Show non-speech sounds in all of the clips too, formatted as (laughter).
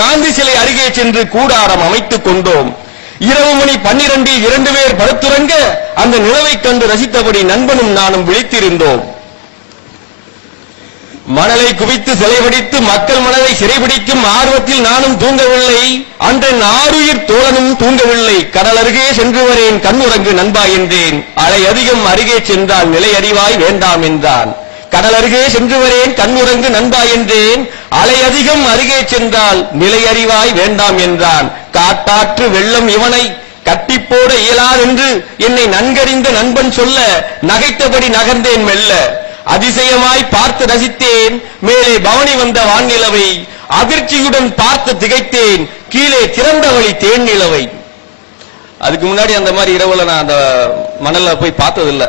காந்தி சிலை அருகே சென்று கூடாரம் அமைத்துக் கொண்டோம். இரவு மணி பன்னிரண்டில் இரண்டு பேர் படுத்துறங்க அந்த நிலவை கண்டு ரசித்தபடி நண்பனும் நானும் விழித்திருந்தோம். மணலை குவித்து சிலைபிடித்து மக்கள் மனதை சிறைபிடிக்கும் ஆர்வத்தில் நானும் தூங்கவில்லை. அன்றன் ஆறுயிர் தோழனும் தூங்கவில்லை. கடல் அருகே சென்று வரேன் கண்ணுறங்கு நண்பா என்றேன். அலை அதிகம் அருகே சென்றால் நிலை அறிவாய் வேண்டாம் என்றான். கடல் அருகே சென்று வரேன் கண்ணுறங்கு நண்பா என்றேன். அலை அதிகம் அருகே சென்றால் நிலை அறிவாய் வேண்டாம் என்றான். காட்டாற்று வெள்ளம் இவனை கட்டிப்போட இயலாதென்று என்னை நன்கறிந்த நண்பன் சொல்ல நகைத்தபடி நகர்ந்தேன் மெல்ல. அதிசயமாய் பார்த்து ரசித்தேன். மேலே பவனி வந்த வான்நிலவை அதிர்ச்சியுடன் பார்த்து திகைத்தேன். கீழே திறந்த வழி தேன் நிலவை அதுக்கு முன்னாடி அந்த மாதிரி இரவுல நான் அந்த மணல்ல போய் பார்த்ததில்லை.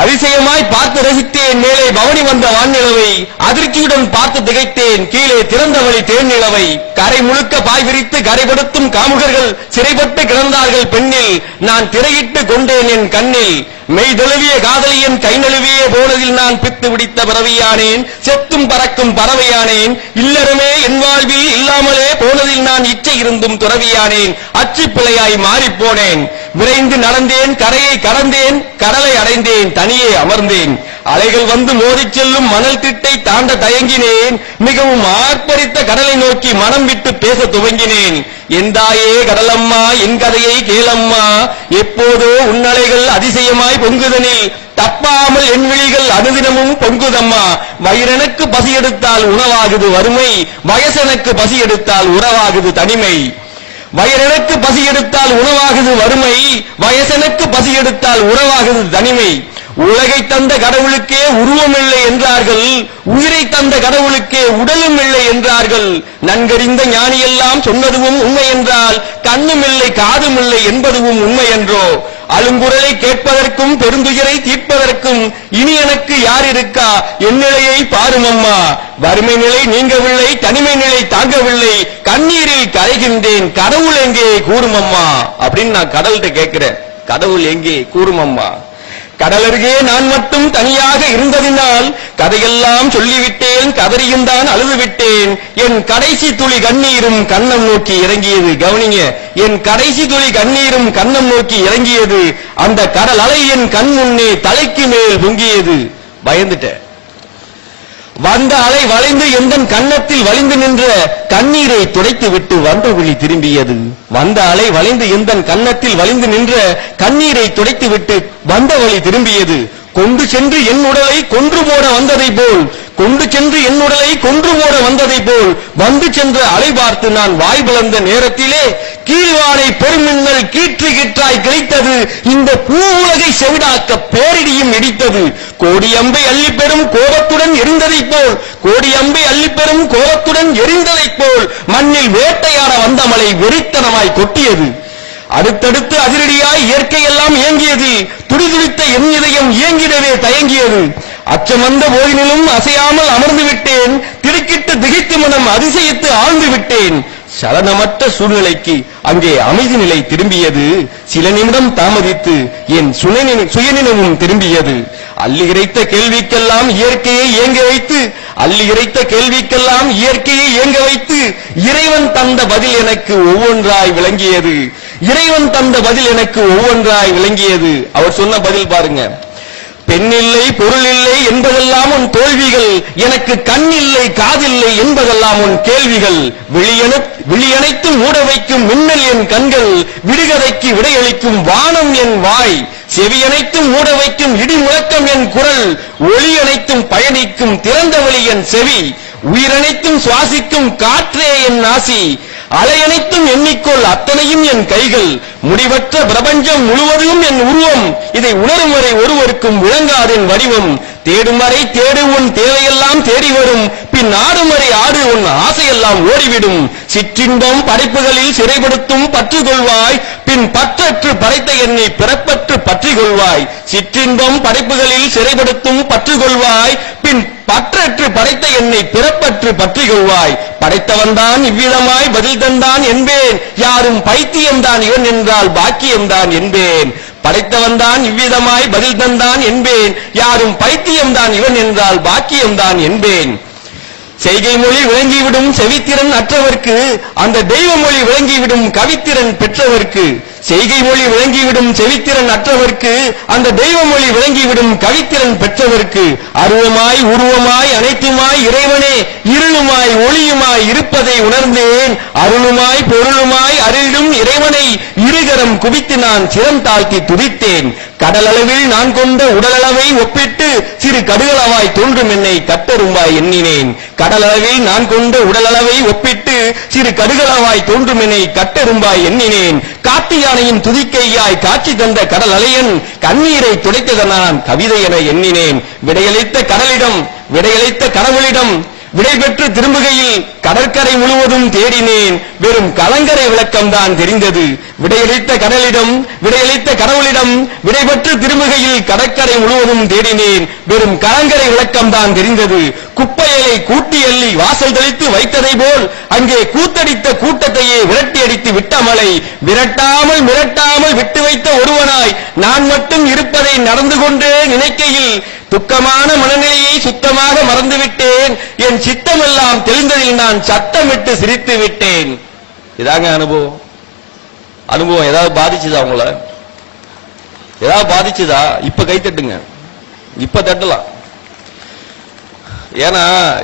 அதிசயமாய் பார்த்து ரசித்தேன் மேலே பவனி வந்த வான்நிலவை. அதிர்ச்சியுடன் பார்த்து திகைத்தேன். கீழே திறந்த வழி தேன் நிலவை கரை முழுக்க பாய் விரித்து கரைபடுத்தும் காமுகர்கள் சிறைப்பட்டு கிடந்தார்கள் பெண்ணில். நான் திரையிட்டு கொண்டேன் என் கண்ணில். மெய் தழுவிய காதலியன் கை நழுவிய போனதில் நான் பித்து பிடித்த பறவையானேன் செத்தும் பறக்கும் பறவையானேன் இல்லறமே என் வாழ்வில் இல்லாமலே போனதில் நான் இச்சை இருந்தும் துறவியானேன் அச்சு பிழையாய் மாறிப்போனேன் விரைந்து நடந்தேன் கரையை கடந்தேன் கடலை அடைந்தேன் தனியே அமர்ந்தேன். அலைகள் வந்து மோதிச் செல்லும் மணல் திட்டை தாண்ட தயங்கினேன். மிகவும் ஆர்ப்பரித்த கடலை நோக்கி மனம் விட்டு பேச துவங்கினேன். எந்தாயே கடலம்மா என் கதையை கேளம்மா. எப்போதோ உன்னலைகள் அதிசயமாய் பொங்குதனில். தப்பாமல் என் விழிகள் அனுதினமும் பொங்குதம்மா. வயிறனுக்கு பசி எடுத்தால் உணவாகுது வறுமை. வயசனுக்கு பசி எடுத்தால் உறவாகுது தனிமை. வயிறனுக்கு பசி எடுத்தால் உணவாகுது வறுமை. வயசனுக்கு பசி எடுத்தால் உறவாகுது தனிமை. உலகை தந்த கடவுளுக்கே உருவமில்லை என்றார்கள் உயிரை தந்த கடவுளுக்கே உடலும் இல்லை என்றார்கள். நன்கறிந்த ஞானியெல்லாம் சொன்னதுவும் உண்மை என்றால் கண்ணும் இல்லை காதும் இல்லை என்பதுவும் உண்மை என்றோ? அழுங்குரலை கேட்பதற்கும் பெருந்துயரை தீர்ப்பதற்கும் இனி எனக்கு யார் இருக்கா? என் நிலையை பாரும் அம்மா வறுமை நிலை நீங்கவில்லை தனிமை நிலை தாங்கவில்லை. கண்ணீரில் கரைகின்றேன் கடவுள் எங்கே கூறும் அம்மா அப்படின்னு நான் கடல்கிட்ட கேட்கிறேன். கடவுள் எங்கே கூறும் அம்மா கடலருகே நான் மட்டும் தனியாக இருந்ததினால் கதையெல்லாம் சொல்லிவிட்டேன் கதறியும் தான் அழுதுவிட்டேன். என் கடைசி துளி கண்ணீரும் கண்ணம் நோக்கி இறங்கியது. கவனிங்க என் கடைசி துளி கண்ணீரும் கண்ணம் நோக்கி இறங்கியது. அந்த கடல் அலை என் கண் முன்னே தலைக்கு மேல் பொங்கியது. பயந்துட்டேன் வந்த அலை வளைந்து எந்தன் கன்னத்தில் வலிந்து நின்ற கண்ணீரை துடைத்து விட்டு வந்த விழி திரும்பியது. வந்த அலை வளைந்து எந்தன் கன்னத்தில் வலிந்து நின்ற கண்ணீரை துடைத்து விட்டு வந்த வழி திரும்பியது. கொண்டு சென்று என் உடலை கொன்று போட வந்ததை போல் கொண்டு சென்று என்னுடலை கொன்று ஓட வந்ததை போல் வந்து சென்று அலை பார்த்து நான் வாய் பிளந்த நேரத்திலே கீழ்வானை பெருமின்னல் கீற்று கீற்றாய் கிழித்தது இந்த பூ உலகை செவிடாக்க பேரிடியும் இடித்தது. கோடி அம்பை அள்ளி பெறும் கோபத்துடன் எரிந்ததைப் போல் கோடி அம்பை அள்ளி பெறும் கோபத்துடன் எரிந்ததைப் போல் மண்ணில் வேட்டையாட வந்த மலை வெறித்தனமாய் கொட்டியது. அடுத்தடுத்து அதிரடியாய் இயற்கையெல்லாம் இயங்கியது துடிதுடித்த என் இதயம் இயங்கிடவே தயங்கியது. அச்சமந்த போதினிலும் அசையாமல் அமர்ந்து விட்டேன். திடுக்கிட்டு திகைத்து மனம் அதிசயித்து ஆழ்ந்து விட்டேன். சலனமற்ற சூழ்நிலைக்கு அங்கே அமைதி நிலை திரும்பியது. சில நிமிடம் தாமதித்து என் சுயநினை- சுயநினைவும் திரும்பியது. அள்ளி இறைத்த கேள்விக்கெல்லாம் இயற்கையை இயங்க வைத்து அள்ளி இறைத்த கேள்விக்கெல்லாம் இயற்கையை இயங்க வைத்து இறைவன் தந்த பதில் எனக்கு ஒவ்வொன்றாய் விளங்கியது. இறைவன் தந்த பதில் எனக்கு ஒவ்வொன்றாய் விளங்கியது. அவர் சொன்ன பதில் பாருங்க. பெண்ணில்லை பொருள் இல்லை என்பதெல்லாம் உன் தோல்விகள். எனக்கு கண் இல்லை காதில்லை என்பதெல்லாம் உன் கேள்விகள். விழியன மூட வைக்கும் மின்னல் என் கண்கள். விடுகதைக்கு விடையளிக்கும் வானம் என் வாய். செவியனைத்தும் மூட வைக்கும் இடி முழக்கம் என் குரல். ஒளி அனைத்தும் பயணிக்கும் திறந்த வழி என் செவி. உயிரனைத்தும் சுவாசிக்கும் காற்றே என் நாசி. அலையனைத்தும் எண்ணிக்கும் அத்தனையும் என் கைகள் முடிவற்ற பிரபஞ்சம் முழுவதும் என் உருவம். இதை உணரும் வரை ஒருவருக்கும் விளங்காதென் வடிவம். தேடும் வரை தேடு உன் தேவையெல்லாம் தேடி வரும். உன் ஆடும் ஆடு உன் ஆசையெல்லாம் ஓடிவிடும். சிற்றின்பம் படைப்புகளில் சிறைப்படுத்தும் பற்று கொள்வாய் பின் பற்றற்று படைத்த என்னை பிறப்பற்று பற்றி கொள்வாய் சிற்றின்பம் படைப்புகளில் சிறைப்படுத்தும் பற்று கொள்வாய் பின் பற்றற்று படைத்த என்னை பிறப்பற்று பற்றி கொள்வாய் படைத்தவன்தான் இவ்விதமாய் பதில் தந்தான் என்பேன். யாரும் பைத்தியம்தான் இவன் என்றால் பாக்கியம்தான் என்பேன். படைத்தவன்தான் இவ்விதமாய் பதில் தந்தான் என்பேன். யாரும் பைத்தியம்தான் இவன் என்றால் பாக்கியம்தான் என்பேன். செய்கை மொழி விளங்கிவிடும் செவித்திறன் அற்றவர்க்கு அந்த தெய்வ மொழி விளங்கிவிடும் கவித்திறன் பெற்றவர்க்கு செய்கை மொழி விளங்கிவிடும் செவித்திறன் அற்றவர்க்கு அந்த தெய்வ மொழி விளங்கிவிடும் கவித்திறன் பெற்றவர்க்கு அருவமாய் உருவமாய் அனைத்துமாய் இறைவனே இருளுமாய் ஒளியுமாய் இருப்பதை உணர்ந்தேன் அருளுமாய் பொருளுமாய் அருளும் இறைவனை இருகரம் குவித்து நான் சிரம் தாழ்த்தி துதித்தேன். கடலளவில் நான் கொண்ட உடலளவை ஒப்பிட்டு சிறு கடுகளவாய் தோன்றும் என்னை கட்டரும்பாய் எண்ணினேன். கடலளவில் நான் கொண்ட உடலளவை ஒப்பிட்டு சிறு கடுகளவாய் தோன்றும் என்னை கட்டரும்பாய் எண்ணினேன். காட்டு யானையின் துதிக்கையாய் காட்சி தந்த கடல் அலையன் கண்ணீரை துடைத்ததனான் கவிதை என எண்ணினேன். விடையளித்த கடலிடம் விடையளித்த கடவுளிடம் விடைபெற்று திரும்புகையில் கடற்கரை முழுவதும் தேடினேன். வெறும் கலங்கரை விளக்கம் தான் தெரிந்தது. விடையளித்த கடலிடம் விடையளித்த கடவுளிடம் விடைபெற்று திரும்புகையில் கடற்கரை முழுவதும் தேடினேன். வெறும் கலங்கரை விளக்கம் தான் தெரிந்தது. குப்பையலை கூட்டி எள்ளி வாசல் தெளித்து வைத்ததை போல் அங்கே கூத்தடித்த கூட்டத்தையே விரட்டி அடித்து விட்ட மலை. விரட்டாமல் மிரட்டாமல் விட்டு வைத்த ஒருவனாய் நான் மட்டும் இருப்பதை நடந்து கொண்டே நினைக்கையில் துக்கமான மனநிலையை சுத்தமாக மறந்துவிட்டேன். என் சித்தமெல்லாம் தெரிந்ததில் நான் சத்தமிட்டு சிரித்து விட்டேன். இதாங்க அனுபவம். அனுபவம் ஏதாவது பாதிச்சுதா உங்கள? ஏதாவது பாதிச்சுதா? இப்ப கை தட்டுங்க. இப்ப தட்டலாம். ஏன்னா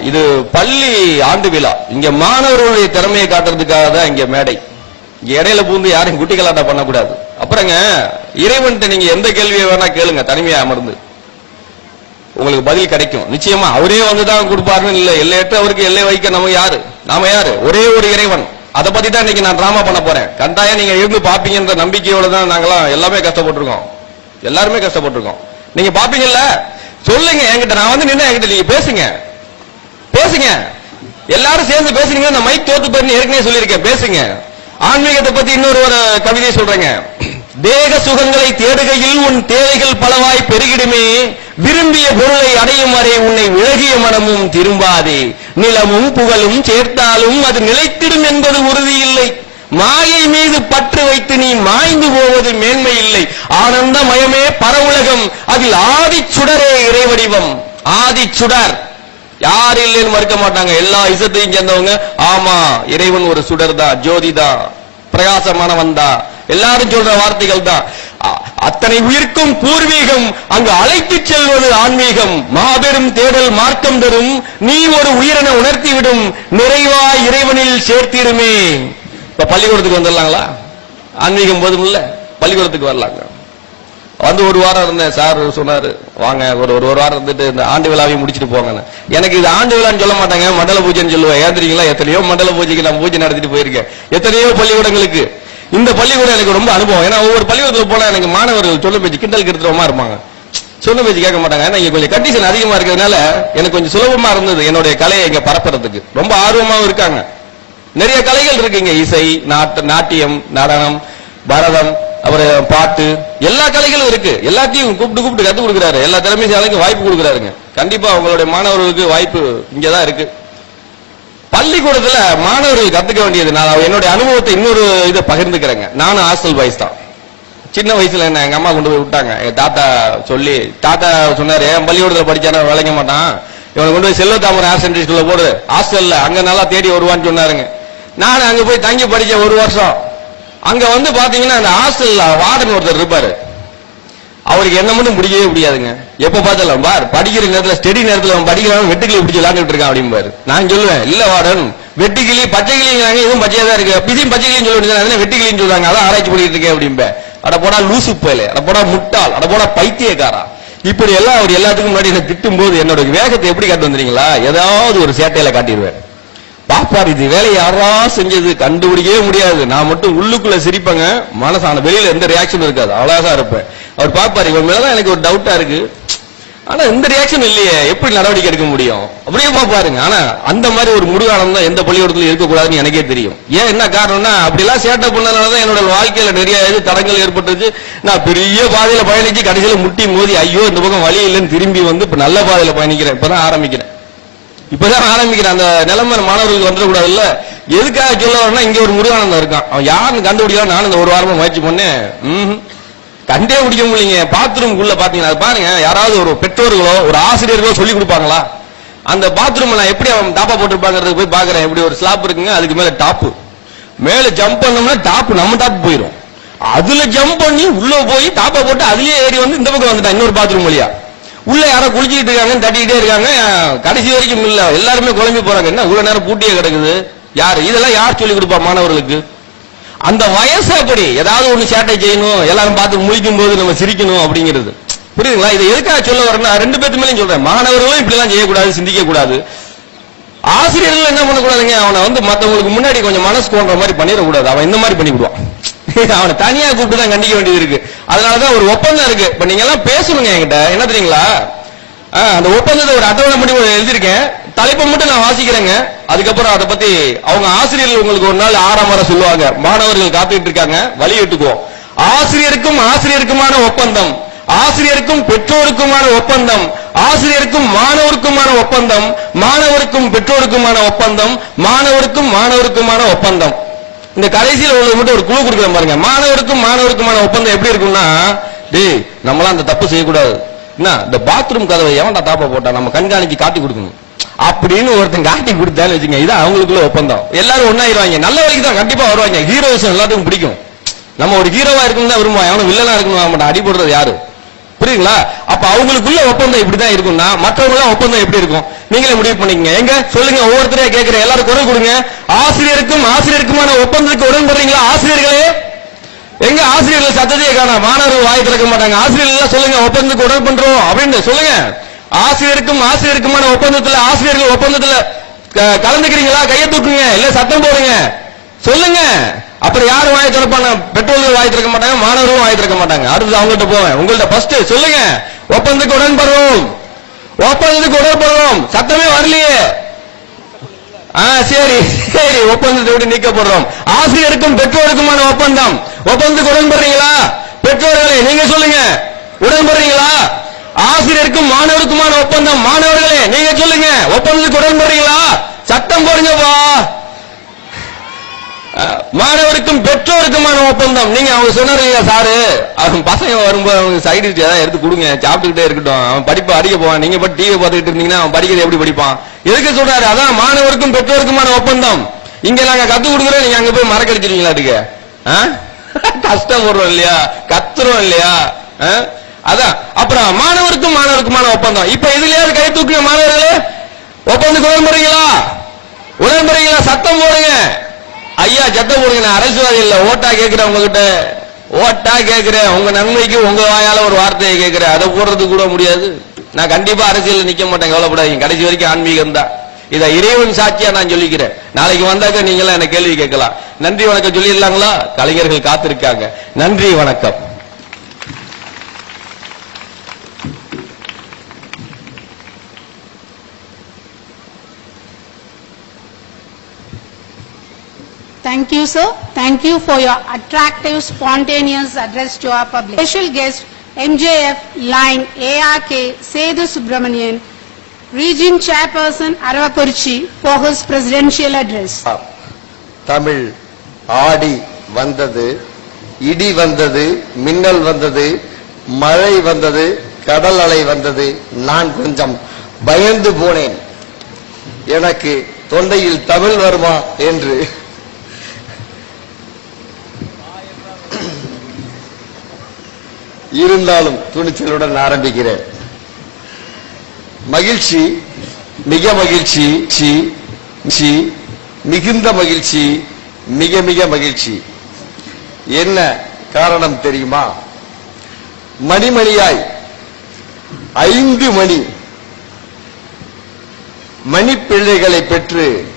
இது பள்ளி ஆண்டு விழா. இங்க மாணவர்களுடைய திறமையை காட்டுறதுக்காக தான் இங்க மேடை. இங்க இடையில பூந்து யாரையும் குட்டிகளாட்டா பண்ணக்கூடாது. அப்புறங்க இறைவன்கிட்ட நீங்க எந்த கேள்வியை வேணா கேளுங்க தனிமையா அமர்ந்து. உங்களுக்கு பதில் கிடைக்கும். நிச்சயமா அவரே வந்துதான் கொடுப்பாருன்னு இல்ல. எல்லையற்ற அவருக்கு எல்லை வைக்க நம்ம யாரு? நாம யாரு? ஒரே ஒரு இறைவன். அதை பத்தி தான் இன்னைக்கு நான் டிராமா பண்ண போறேன். கண்டாயா நீங்க இருந்து பாப்பீங்கன்ற நம்பிக்கையோட தான் நாங்களாம் எல்லாமே கஷ்டப்பட்டிருக்கோம். எல்லாருமே கஷ்டப்பட்டிருக்கோம். நீங்க பாப்பீங்கல்ல சொல்லுங்க. என்கிட்ட நான் வந்து நின்று என்கிட்ட. நீங்க பேசுங்க. பேசுங்க. எல்லாரும் சேர்ந்து பேசுறீங்க இந்த மைக் தோத்து போய் ஏற்கனவே சொல்லியிருக்கேன். பேசுங்க. ஆன்மீகத்தை பத்தி இன்னொரு ஒரு கவிதை சொல்றேங்க. (clears throat) தேக சுகங்களை தேடுகையில் உன் தேவைகள் பலவாய் பெருகிடுமே. விரும்பிய பொருளை அடையும் வரை உன்னை விலகிய மனமும் திரும்பாதே. நிலமும் புகழும் சேர்த்தாலும் அது நிலைத்திடும் என்பது உறுதியில்லை. மாயை மீது பற்று வைத்து நீ மாய்ந்து போவது மேன்மை இல்லை ஆனந்தமயமே பரவுலகம் அதில் ஆதி சுடரே இறைவடிவம். ஆதி சுடர். யார் இல்லைன்னு மறுக்க மாட்டாங்க. எல்லா இசத்தையும் சேர்ந்தவங்க ஆமா இறைவன் ஒரு சுடர் தான் ஜோதி தான் பிரகாசமானவன் தான் எல்லாரும் சொல்ற வார்த்தைகள் தான் அத்தனை உயிர்க்கும் பூர்வீகம் அங்கு அழைத்துச் செல்வது ஆன்மீகம். மாபெரும் தேடல் மார்க்கம் தரும். நீ ஒரு உயிரென உணர்த்திவிடும். நிறைவா இறைவனில் சேர்த்திருமே இப்ப பள்ளிக்கூடத்துக்கு வந்துடலாங்களா? ஆன்மீகம் போதும் இல்ல பள்ளிக்கூடத்துக்கு வரலாங்க. வந்து ஒரு வாரம் இருந்தேன். சார் சொன்னாரு வாங்க ஒரு ஒரு ஒரு வாரம் இருந்துட்டு இந்த ஆண்டு விழாவையும் முடிச்சிட்டு போங்க எனக்கு இது ஆண்டு விழான்னு சொல்ல மாட்டாங்க. மண்டல பூஜைன்னு சொல்லுவேன். ஏன் தெரியுங்களா? எத்தனையோ மண்டல பூஜைக்கு நான் பூஜை நடத்திட்டு போயிருக்கேன். எத்தனையோ பள்ளிக்கூடங்களுக்கு. இந்த பள்ளிக்கூடம் எனக்கு ரொம்ப அனுபவம். ஏன்னா ஒவ்வொரு பள்ளிக்கூடத்தில் போனால் எனக்கு மாணவர்கள் சொல்ல பேச்சு கிண்டல் கிருத்தமா இருப்பாங்க. சொல்ல பேச்சு கேட்க மாட்டாங்க. ஏன்னா இங்க கொஞ்சம் கண்டிஷன் அதிகமா இருக்கிறதுனால எனக்கு கொஞ்சம் சுலபமா இருந்தது என்னுடைய கலையை இங்க பரப்புறதுக்கு. ரொம்ப ஆர்வமாவும் இருக்காங்க. நிறைய கலைகள் இருக்கு இங்க. இசை நாட்டு நாட்டியம் நடனம் பரதம் அப்புறம் பாட்டு. எல்லா கலைகளும் இருக்கு. எல்லாத்தையும் கூப்பிட்டு கூப்பிட்டு கத்து கொடுக்குறாரு. எல்லா திறமைசாலைக்கும் வாய்ப்பு கொடுக்குறாருங்க. கண்டிப்பா அவங்களுடைய மாணவர்களுக்கு வாய்ப்பு இங்கதான் இருக்கு. பள்ளிக்கூடத்துல மாணவர்கள் கத்துக்க வேண்டியது நான் என்னுடைய அனுபவத்தை இன்னொரு இதை பகிர்ந்துக்கிறேங்க. நானும் ஹாஸ்டல் பாய்ஸ் தான். சின்ன வயசுல என்ன எங்க அம்மா கொண்டு போய் விட்டாங்க. எங்க தாத்தா சொல்லி தாத்தா சொன்னாரு என் பள்ளிக்கூடத்துல படிச்சானா விளைக்க மாட்டான். இவனை கொண்டு போய் செல்வத்தாமரை ஹார் சென்டரி ஸ்கூல்ல போடு. ஹாஸ்டல்ல அங்க நல்லா தேடி வருவான்னு சொன்னாருங்க. நான் அங்க போய் தங்கி படிச்சேன் ஒரு வருஷம். அங்க வந்து பாத்தீங்கன்னா அந்த ஹாஸ்டல்ல வார்டன் ஒருத்தர் இருப்பாரு. அவருக்கு என்ன மட்டும் பிடிக்கவே முடியாதுங்க எப்ப பார்த்தாலும் பார் படிக்கிற நேரத்துல ஸ்டெடி நேரத்துல அவன் படிக்கிறான் வெட்டுக்கிளி பிடிச்சி விளாண்டுட்டு இருக்கான் அப்படிம்பாரு. நான் சொல்லுவேன் இல்ல வாடன் வெட்டுக்கிளி பச்சை கிளிங்கிறாங்க இதுவும் பச்சையா தான் இருக்கு. பிசியும் பச்சை கிளின்னு சொல்ல வேண்டியது அதனால வெட்டுக்கிளின்னு சொல்றாங்க. அதான் ஆராய்ச்சி பண்ணிட்டு இருக்கேன் அப்படிம்பேன் அட போடா லூசு போயில அட போடா முட்டாள் அட போடா பைத்தியக்காரா. இப்படி எல்லாம் அவர் எல்லாத்துக்கும் முன்னாடி என்ன திட்டும் போது என்னோட வேகத்தை எப்படி காட்டு வந்துறீங்களா ஏதாவது ஒரு சேட்டையில காட்டிடுவேன். பாப்பார் இது வேலையை யாரா செஞ்சது? கண்டுபிடிக்கவே முடியாது. நான் மட்டும் உள்ளுக்குள்ள சிரிப்பேங்க. மனசான வெளியில எந்த ரியாக்ஷன் இருக்காது. அழகா இருப்பேன். அவர் பாப்பார் இவன் மேலதான் எனக்கு ஒரு டவுட்டா இருக்கு. ஆனா இந்த ரியாக்ஷன் இல்லையே. எப்படி நடவடிக்கை எடுக்க முடியும்? அப்படியே பாப்பாருங்க. ஆனா அந்த மாதிரி ஒரு முருகானம் தான் எந்த பள்ளிக்கூடத்துல இருக்கக்கூடாதுன்னு எனக்கே தெரியும். ஏன் என்ன காரணம்னா அப்படிலாம் சேட்டை பண்ணதுனாலதான் என்னோட வாழ்க்கையில நிறைய இது தடங்கள் ஏற்பட்டுச்சு. நான் பெரிய பாதையில பயணிச்சு கடைசியில முட்டி மோதி ஐயோ இந்த பக்கம் வழி இல்லைன்னு திரும்பி வந்து இப்ப நல்ல பாதையில பயணிக்கிறேன். இப்பதான் ஆரம்பிக்கிறேன். இப்பதான் ஆரம்பிக்கிறேன். அந்த நிலைமை மாணவர்களுக்கு வந்துடக்கூடாதுல்ல. எதுக்காக சொல்ல வரேன்னா இங்க ஒரு முருகானந்தம் இருக்கான். அவன் யாருன்னு கண்டுபிடிக்கலாம் நானும் இந்த ஒரு வாரமா முயற்சி பண்ணேன். கண்டே பிடிக்க முடியலைங்க. பாத்ரூம்குள்ள பாத்தீங்கன்னா அது பாருங்க. யாராவது ஒரு பெற்றோர்களோ ஒரு ஆசிரியர்களோ சொல்லி கொடுப்பாங்களா? அந்த பாத்ரூம் நான் எப்படி அவன் டாப்பா போட்டிருப்பாங்கிறது போய் பாக்குறேன். எப்படி ஒரு ஸ்லாப் இருக்குங்க அதுக்கு மேல டாப்பு. மேல ஜம்ப் பண்ணோம்னா டாப் நம்ம டாப் போயிடும் அதுல ஜம்ப் பண்ணி உள்ள போய் டாப்பா போட்டு அதுலயே ஏறி வந்து இந்த பக்கம் வந்துட்டான். இன்னொரு பாத்ரூம் வழியா. உள்ள யாரோ குளிச்சுட்டு இருக்காங்க தட்டிக்கிட்டே இருக்காங்க கடைசி வரைக்கும் இல்ல. எல்லாருமே குழம்பி போறாங்க. என்ன இவ்வளவு நேரம் பூட்டியே கிடக்குது? யாரு? இதெல்லாம் யார் சொல்லி கொடுப்பா மாணவர்களுக்கு? அந்த வயசு அப்படி. ஏதாவது ஒண்ணு சேட்டை செய்யணும் எல்லாரும் பார்த்து முழிக்கும் போது நம்ம சிரிக்கணும் அப்படிங்கிறது. புரியுதுங்களா? இதை எதுக்காக சொல்ல வரேன்னா ரெண்டு பேத்து மேலேயும் சொல்றேன். மாணவர்களும் இப்படி எல்லாம் செய்யக்கூடாது சிந்திக்க கூடாது ஆசிரியர்கள் என்ன பண்ணக்கூடாதுங்க? அவனை வந்து மத்தவங்களுக்கு முன்னாடி கொஞ்சம் மனசு கொண்ட மாதிரி பண்ணிடக்கூடாது. அவன் இந்த மாதிரி பண்ணிவிடுவான். (laughs) அவனை தனியா கூப்பிட்டு தான் கண்டிக்க வேண்டியது இருக்கு. அதனாலதான் ஒரு ஒப்பந்தம் இருக்கு. இப்ப நீங்க எல்லாம் பேசணுங்க என்கிட்ட. என்ன தெரியுங்களா? அந்த ஒப்பந்தத்தை ஒரு அட்டவணை பண்ணி எழுதியிருக்கேன். தலைப்பை மட்டும் நான் வாசிக்கிறேங்க. அதுக்கப்புறம் அதை பத்தி அவங்க ஆசிரியர்கள் உங்களுக்கு ஒரு நாள் ஆறாம் வர சொல்லுவாங்க. மாணவர்கள் காத்துக்கிட்டு இருக்காங்க. வழி விட்டுக்குவோம் ஆசிரியருக்கும் ஆசிரியருக்குமான ஒப்பந்தம். ஆசிரியருக்கும் பெற்றோருக்குமான ஒப்பந்தம் ஆசிரியருக்கும் மாணவருக்குமான ஒப்பந்தம் மாணவருக்கும் பெற்றோருக்குமான ஒப்பந்தம் மாணவருக்கும் மாணவருக்குமான ஒப்பந்தம். இந்த கடைசியில் உங்களுக்கு மட்டும் ஒரு குழு கொடுக்குறேன் பாருங்க. மாணவருக்கும் மாணவருக்குமான ஒப்பந்தம் எப்படி இருக்கும்னா டேய் நம்மளாம் அந்த தப்பு செய்யக்கூடாது. என்ன? இந்த பாத்ரூம் கதவை எவன்டா தாப்ப போட்டா நம்ம கண்காணிக்கு காட்டி கொடுக்கணும். அப்படின்னு ஒருத்தன் காட்டி கொடுத்தான்னு வச்சுங்க இது அவங்களுக்குள்ள ஒப்பந்தம். எல்லாரும் ஒன்னாயிருவாங்க நல்ல வழிக்கு தான் கண்டிப்பா வருவாங்க. ஹீரோயிசம் எல்லாத்துக்கும் பிடிக்கும். நம்ம ஒரு ஹீரோவா இருக்கணும் தான் விரும்புவோம் எவனும் வில்லனா இருக்கணும் அவன் அடிபடுறது யாரு? புரியுங்களா அப்ப அவங்களுக்குள்ள ஒப்பந்தம் இப்படிதான் இருக்கும்னா மற்றவங்க ஒப்பந்தம் எப்படி இருக்கும்? நீங்களே முடிவு பண்ணிக்கங்க. எங்க? சொல்லுங்க ஒவ்வொருத்தரையும் கேட்கிற எல்லாரும் குரல் கொடுங்க. ஆசிரியருக்கும் ஆசிரியருக்குமான ஒப்பந்தத்துக்கு உடன்படுறீங்களா ஆசிரியர்களே? எங்க ஆசிரியர்கள் சத்தத்தையே காணா மாணவர்கள் வாய் திறக்க மாட்டாங்க. ஆசிரியர்கள் சொல்லுங்க ஒப்பந்தத்துக்கு உடன் பண்றோம் அப்படின்னு. சொல்லுங்க. ஆசிரியருக்கும் ஆசிரியருக்குமான ஒப்பந்தத்துல ஆசிரியர்கள் ஒப்பந்தத்துல கலந்துக்கிறீங்களா? கையை தூக்குங்க. இல்ல சத்தம் போடுங்க. சொல்லுங்க. அப்புறம் யாரும் வாய் திறப்பாங்க பெற்றோர்கள் வாய் திறக்க மாட்டாங்க மாணவர்களும் வாய் திறக்க மாட்டாங்க. அடுத்து அவங்கள்ட்ட போவேன். உங்கள்ட்ட ஃபர்ஸ்ட் சொல்லுங்க. ஒப்பந்தத்துக்கு உடன்படுவோம். ஒப்பந்தத்துக்கு உடன்படுவோம். சத்தமே வரலையே. ஆ சரி சரி. ஒப்பந்தத்தை விட்டு நீக்கப்படுறோம். ஆசிரியருக்கும் பெற்றோருக்குமான ஒப்பந்தம். ஒப்பந்தத்துக்கு உடன்படுறீங்களா? பெற்றோர்களே நீங்க சொல்லுங்க. உடன்படுறீங்களா? ஆசிரியருக்கும் மாணவருக்குமான ஒப்பந்தம். மாணவர்களே நீங்க சொல்லுங்க. ஒப்பந்தத்துக்கு உடன்படுறீங்களா? சட்டம் போடுங்கப்பா மாணவருக்கும் பெற்றோருக்குமான ஒப்பந்தம். நீங்க அவங்க சொன்னாருங்க சாரு. அவன் பசங்க வரும்போது அவங்க சைடு ஏதாவது எடுத்து கொடுங்க. சாப்பிட்டுக்கிட்டே இருக்கட்டும். அவன் படிப்பு அடிக்க போவான். நீங்க பட் டிவி பார்த்துக்கிட்டு இருந்தீங்கன்னா அவன் படிக்கிறது எப்படி படிப்பான்? எதுக்கு சொல்றாரு? அதான் மாணவருக்கும் பெற்றோருக்குமான ஒப்பந்தம். இங்க நாங்க கத்து கொடுக்குறோம். நீங்க அங்க போய் மறக்கடிச்சிருக்கீங்களா அதுக்கு? ஆ? கஷ்டப்படுறோம் இல்லையா? கத்துறோம் இல்லையா? ஆ? அதான். அப்புறம் மாணவருக்கும் மாணவருக்குமான ஒப்பந்தம். இப்ப இதுலயாவது கை தூக்குங்க மாணவர்களே. ஒப்பந்தம் உடன்படுறீங்களா? உடன்படுறீங்களா? சத்தம் போடுங்க. ஐயா சட்டம் கொடுங்க நான் அரசியல்வாதி இல்ல ஓட்டா கேட்கிறேன் உங்ககிட்ட ஓட்டா கேட்கிறேன் உங்க நன்மைக்கு உங்க வாயால ஒரு வார்த்தையை கேட்கிறேன் அதை போடுறது கூட முடியாது. நான் கண்டிப்பா அரசியல் நிக்க மாட்டேன் கவலைப்படாதீங்க. கடைசி வரைக்கும் ஆன்மீகம் தான். இதை இறைவன் சாட்சியா நான் சொல்லிக்கிறேன். நாளைக்கு வந்தாக்க நீங்க எல்லாம் என்ன கேள்வி கேட்கலாம். நன்றி வணக்கம் சொல்லிடலாங்களா? கலைஞர்கள் காத்திருக்காங்க. நன்றி வணக்கம். Thank you, sir. Thank you for your attractive, spontaneous address to our public. Special guest, MJF line ARK Sedu Subramanian, Region Chairperson Aravakurchi for his presidential address. Tamil ஆடி வந்தது இடி வந்தது மின்னல் வந்தது மழை வந்தது கடல் அலை வந்தது நான் கொஞ்சம் பயந்து போனேன் எனக்கு தொண்டையில் தமிழ் வருமா என்று இருந்தாலும் துணிச்சலுடன் ஆரம்பிக்கிறேன். மகிழ்ச்சி மிக மகிழ்ச்சி சி சி மிகுந்த மகிழ்ச்சி மிக மிக மகிழ்ச்சி. என்ன காரணம் தெரியுமா? மணிமணியாய் ஐந்து மணி மணிப்பிள்ளைகளை பெற்று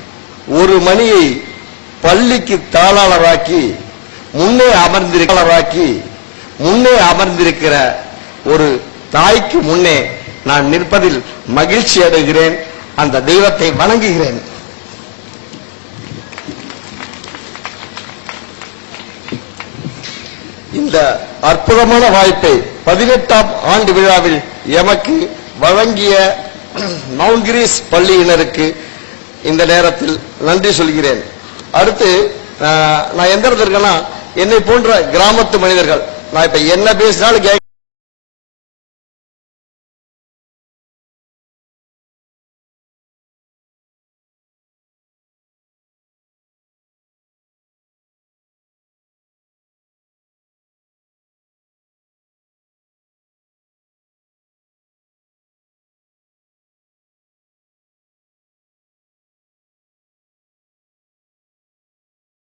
ஒரு மணியை பள்ளிக்கு தாளாளராக்கி முன்னே அமர்ந்திருக்கி முன்னே அமர்ந்திருக்கிற ஒரு தாய்க்கு முன்னே நான் நிற்பதில் மகிழ்ச்சி அடைகிறேன். அந்த தெய்வத்தை வணங்குகிறேன். இந்த அற்புதமான வாய்ப்பை பதினெட்டாம் ஆண்டு விழாவில் எமக்கு வழங்கிய மவுண்ட் கிரீஸ் பள்ளியினருக்கு இந்த நேரத்தில் நன்றி சொல்கிறேன். அடுத்து நான் எந்த இடத்துல இருக்கேன்னா என்னை போன்ற கிராமத்து மனிதர்கள் நான் இப்ப என்ன பேசினாலும் கேட்க